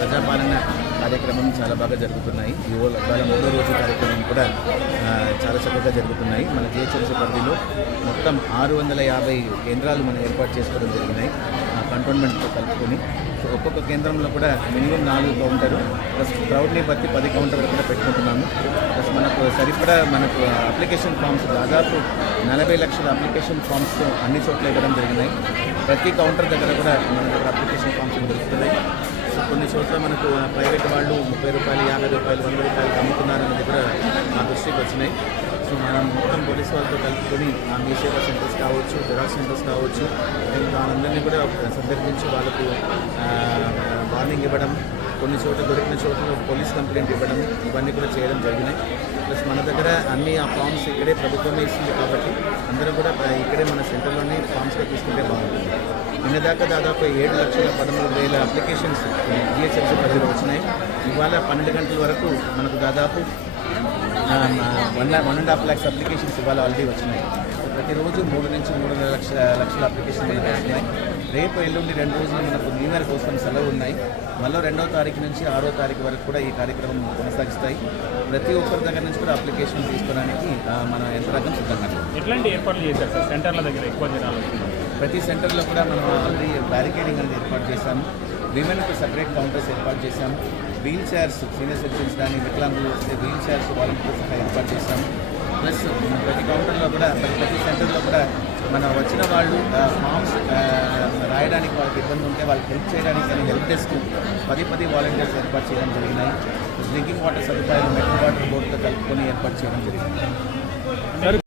ప్రజాపాలన కార్యక్రమం చాలా బాగా జరుగుతున్నాయి. ఇవాళ మూడో రోజు కార్యక్రమం కూడా చాలా చక్కగా జరుగుతున్నాయి. మన జిహెచ్ఎంసీ పరిధిలో మొత్తం 650 కేంద్రాలు మనం ఏర్పాటు చేసుకోవడం జరిగినాయి కంటోన్మెంట్తో కలుపుకొని. సో ఒక్కొక్క కేంద్రంలో కూడా మినిమం 4 కౌంటరు ప్లస్ క్రౌడ్ని బట్టి 10 కౌంటర్లు కూడా పెట్టుకుంటున్నాము. ప్లస్ మనకు సరిపడా మనకు అప్లికేషన్ ఫామ్స్ దాదాపు 40 లక్షల అప్లికేషన్ ఫామ్స్ అన్ని చోట్ల ఇవ్వడం జరిగినాయి. ప్రతి కౌంటర్ దగ్గర కూడా మన దగ్గర అప్లికేషన్ ఫామ్స్ దొరుకుతున్నాయి. సో కొన్ని చోట్ల మనకు ప్రైవేట్ వాళ్ళు 30 రూపాయలు, 50 రూపాయలు, 100 రూపాయలు అమ్ముతున్నారని దగ్గర మా దృష్టికి వచ్చినాయి. సో మనం మొత్తం పోలీస్ వాళ్ళతో కలుపుకొని ఆ మీ సేవా సెంటర్స్ కావచ్చు, జెరాక్స్ సెంటర్స్ కావచ్చు, వాళ్ళందరినీ కూడా సందర్శించి వాళ్ళకు వార్నింగ్ ఇవ్వడం, కొన్ని చోట్ల దొరికిన చోట్ల పోలీస్ కంప్లైంట్ ఇవ్వడం, ఇవన్నీ కూడా చేయడం జరిగినాయి. ప్లస్ మన దగ్గర అన్ని ఆ ఫామ్స్ ఇక్కడే ప్రభుత్వమే ఇస్తుంది కాబట్టి అందరూ కూడా ఇక్కడే మన సెంటర్లోనే ఫామ్స్గా తీసుకుంటే బాగుంటుంది. నిన్నదాకా దాదాపు 7,13,000 అప్లికేషన్స్ జిహెచ్ఎంసీ పరిధిలో వచ్చినాయి. ఇవాళ 12 గంటల వరకు మనకు దాదాపు 1.5 lakhs అప్లికేషన్స్ ఇవాళ ఆల్రెడీ వచ్చినాయి. ప్రతిరోజు 3 నుంచి 3.5 లక్షల అప్లికేషన్ మనకు వస్తున్నాయి. రేపు ఎల్లుండి 2 రోజులు మనకు న్యూ ఇయర్ కోసం సెలవు ఉన్నాయి. మళ్ళీ 2వ తారీఖు నుంచి 6వ తారీఖు వరకు కూడా ఈ కార్యక్రమం కొనసాగిస్తాయి. ప్రతి ఒక్కరి దగ్గర నుంచి కూడా అప్లికేషన్ తీసుకోవడానికి మన యంత్రాంగం సిద్ధంగా ఉంది. ఎట్లాంటి ఏర్పాట్లు చేశారు సార్ సెంటర్ల దగ్గర ఎక్కువ జనాలు? ప్రతి సెంటర్లో కూడా మనం ఆల్రెడీ బ్యారికేడింగ్ అనేది ఏర్పాటు చేశాము. విమెన్కు సపరేట్ కౌంటర్స్ ఏర్పాటు చేశాము. వీల్ చైర్స్ సీనియర్ సిటిజన్స్ కానీ వికలాంగులు వస్తే వీల్ చైర్స్ వాలంటీర్స్ ఏర్పాటు చేశాము. ప్లస్ ప్రతి కౌంటర్లో కూడా ప్రతి సెంటర్లో కూడా మన వచ్చిన వాళ్ళు ఫామ్స్ రాయడానికి వాళ్ళకి ఇబ్బంది ఉంటే వాళ్ళకి హెల్ప్ చేయడానికి కానీ హెల్ప్ డెస్క్ 10 వాలంటీర్స్ ఏర్పాటు చేయడం జరిగినాయి. డ్రింకింగ్ వాటర్ సదుపాయాలు మెట్రో వాటర్ బోర్డుతో కలుపుకొని ఏర్పాటు చేయడం జరిగింది.